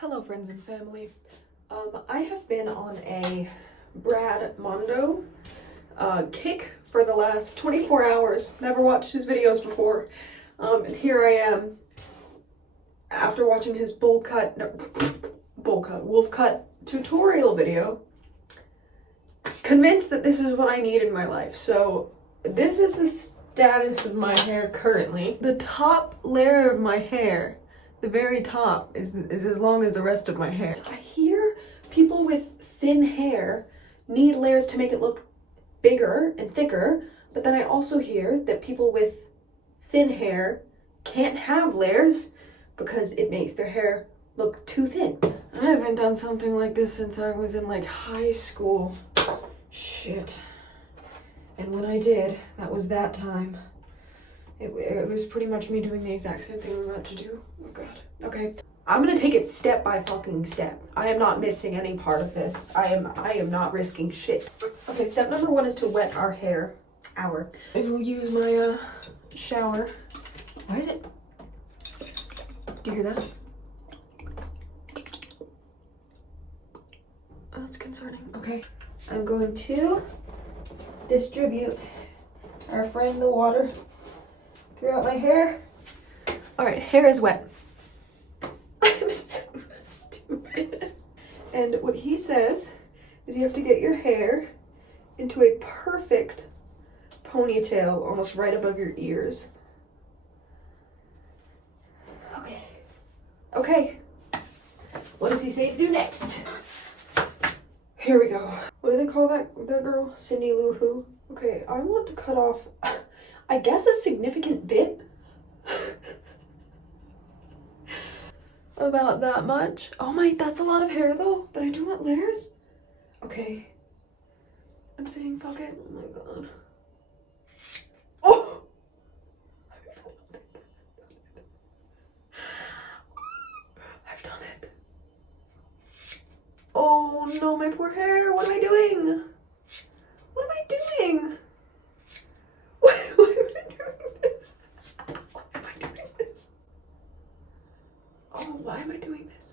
Hello friends and family. I have been on a Brad Mondo kick for the last 24 hours. Never watched his videos before. And here I am after watching his wolf cut tutorial video, convinced that this is what I need in my life. So this is the status of my hair currently. The top layer of my hair, the very top, is as long as the rest of my hair. I hear people with thin hair need layers to make it look bigger and thicker, but then I also hear that people with thin hair can't have layers because it makes their hair look too thin. I haven't done something like this since I was in like high school. Shit. And when I did, that was that time. It was pretty much me doing the exact same thing I'm about to do. Oh god. Okay. I'm gonna take it step by fucking step. I am not missing any part of this. I am not risking shit. Okay, step number 1 is to wet our hair. I will use my shower. Why is it? Do you hear that? Oh, that's concerning. Okay. I'm going to distribute our friend the water throughout my hair. Alright, hair is wet. I'm so stupid. And what he says is you have to get your hair into a perfect ponytail almost right above your ears. Okay. What does he say to do next? Here we go. What do they call that girl? Cindy Lou Who? Okay, I want to cut off, I guess, a significant bit. About that much. Oh my, that's a lot of hair though, but I do want layers. Okay. I'm saying fuck it. Oh my god. Oh! I've done it. Oh no, my poor hair. What am I doing? What am I doing? Why am I doing this? Why am I doing this? Oh, why am I doing this?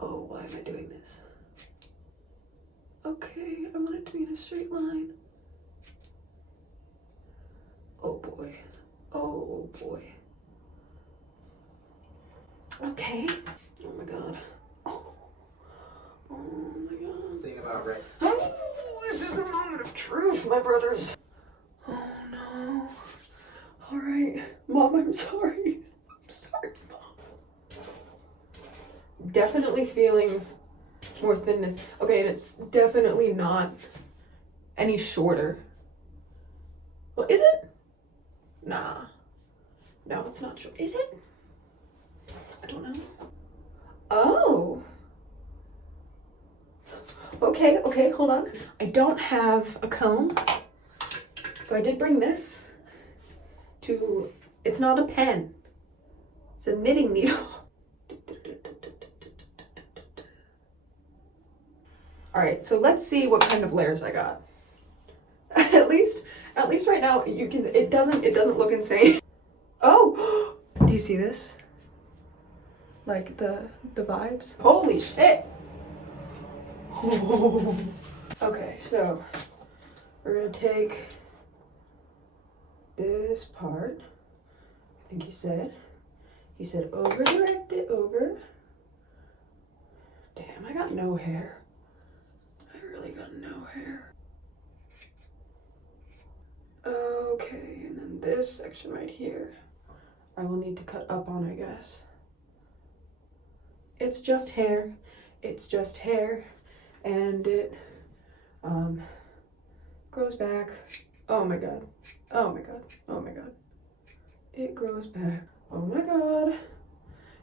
Oh, why am I doing this? Okay, I want it to be in a straight line. Oh boy. Oh boy. Okay. Oh my god. Oh my god. Thing about Rick. Oh, this is the moment of truth, my brothers. Oh no. Alright. Mom, I'm sorry. I'm sorry, Mom. Definitely feeling more thinness. Okay, and it's definitely not any shorter. Well, is it? Nah. No, it's not short. Is it? I don't know. Oh. Okay, hold on. I don't have a comb, so I did bring this to, it's not a pen, it's a knitting needle. All right, so let's see what kind of layers I got. At least right now you can, it doesn't look insane. Oh, do you see this? Like the vibes? Holy shit. Okay, so we're gonna take this part. I think he said over direct it over. Damn, I got no hair. I really got no hair. Okay, and then this section right here, I will need to cut up on, I guess. It's just hair. It's just hair. And it grows back. Oh my god. Oh my god. Oh my god. It grows back. Oh my god.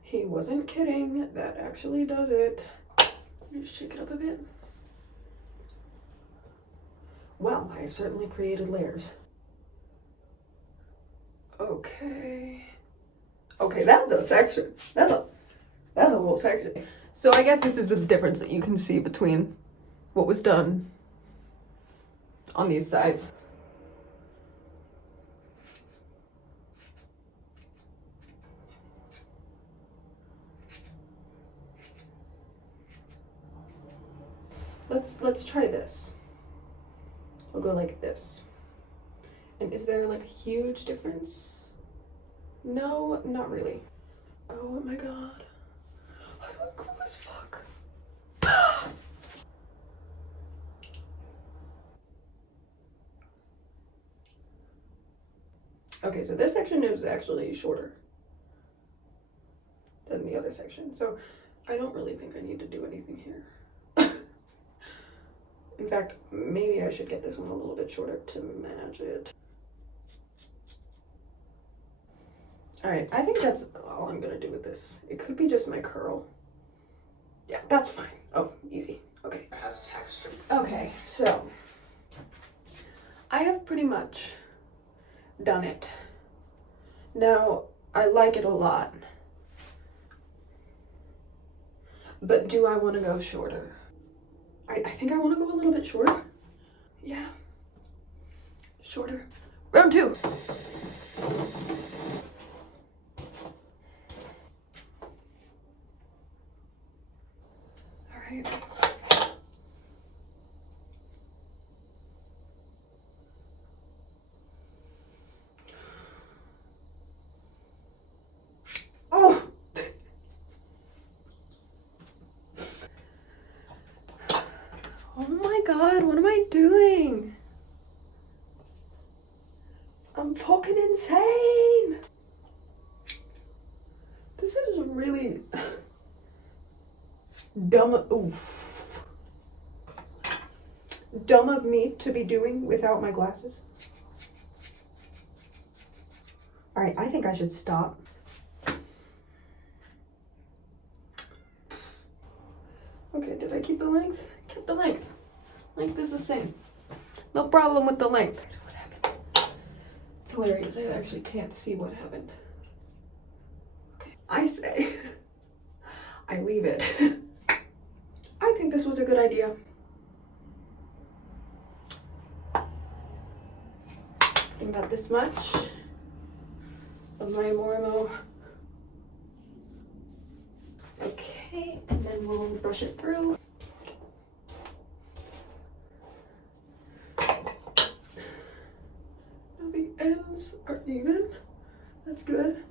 He wasn't kidding. That actually does it. Let me just shake it up a bit. Well, I have certainly created layers. Okay. Okay, that's a section. That's a whole section. So I guess this is the difference that you can see between what was done on these sides. Let's try this. I'll go like this. And is there like a huge difference? No, not really. Oh my god. I look cool as fuck. Okay, so this section is actually shorter than the other section, so I don't really think I need to do anything here. In fact, maybe I should get this one a little bit shorter to match it. Alright, I think that's all I'm gonna do with this. It could be just my curl. Yeah, that's fine. Oh, easy. Okay. It has texture. Okay, so I have pretty much done it. Now, I like it a lot. But do I want to go shorter? I think I want to go a little bit shorter. Yeah. Shorter. Round 2. All right. Oh! Oh my god, what am I doing? I'm fucking insane! This is really dumb of me to be doing without my glasses. Alright, I think I should stop. Okay, did I keep the length? Kept the length. Length is the same. No problem with the length. What happened? It's hilarious. I actually can't see what happened. Okay. I say I leave it. I think this was a good idea. Putting about this much of my Morimo. Okay, and then we'll brush it through. Now the ends are even. That's good.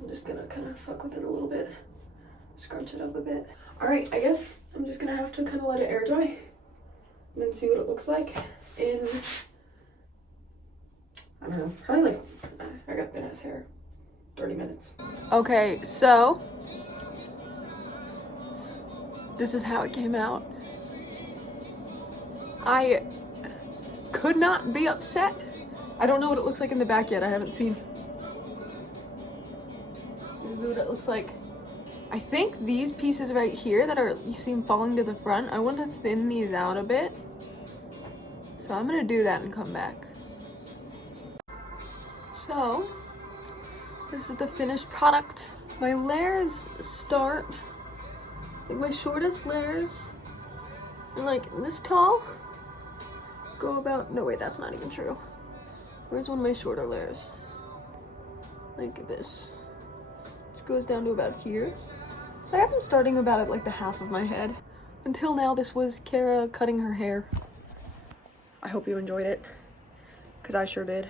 I'm just gonna kind of fuck with it a little bit. Scrunch it up a bit. Alright, I guess I'm just gonna have to kind of let it air dry and then see what it looks like in, I don't know, probably like, I got thin ass hair, 30 minutes. Okay, so this is how it came out. I could not be upset. I don't know what it looks like in the back yet. I haven't seen. This is what it looks like. I think these pieces right here that are, you see them falling to the front, I want to thin these out a bit. So I'm gonna do that and come back. So, this is the finished product. My layers start, like my shortest layers are like this tall. Go about, no wait, that's not even true. Where's one of my shorter layers? Like this. Which goes down to about here. So I have them starting about at like the half of my head. Until now, this was Kara cutting her hair. I hope you enjoyed it, because I sure did.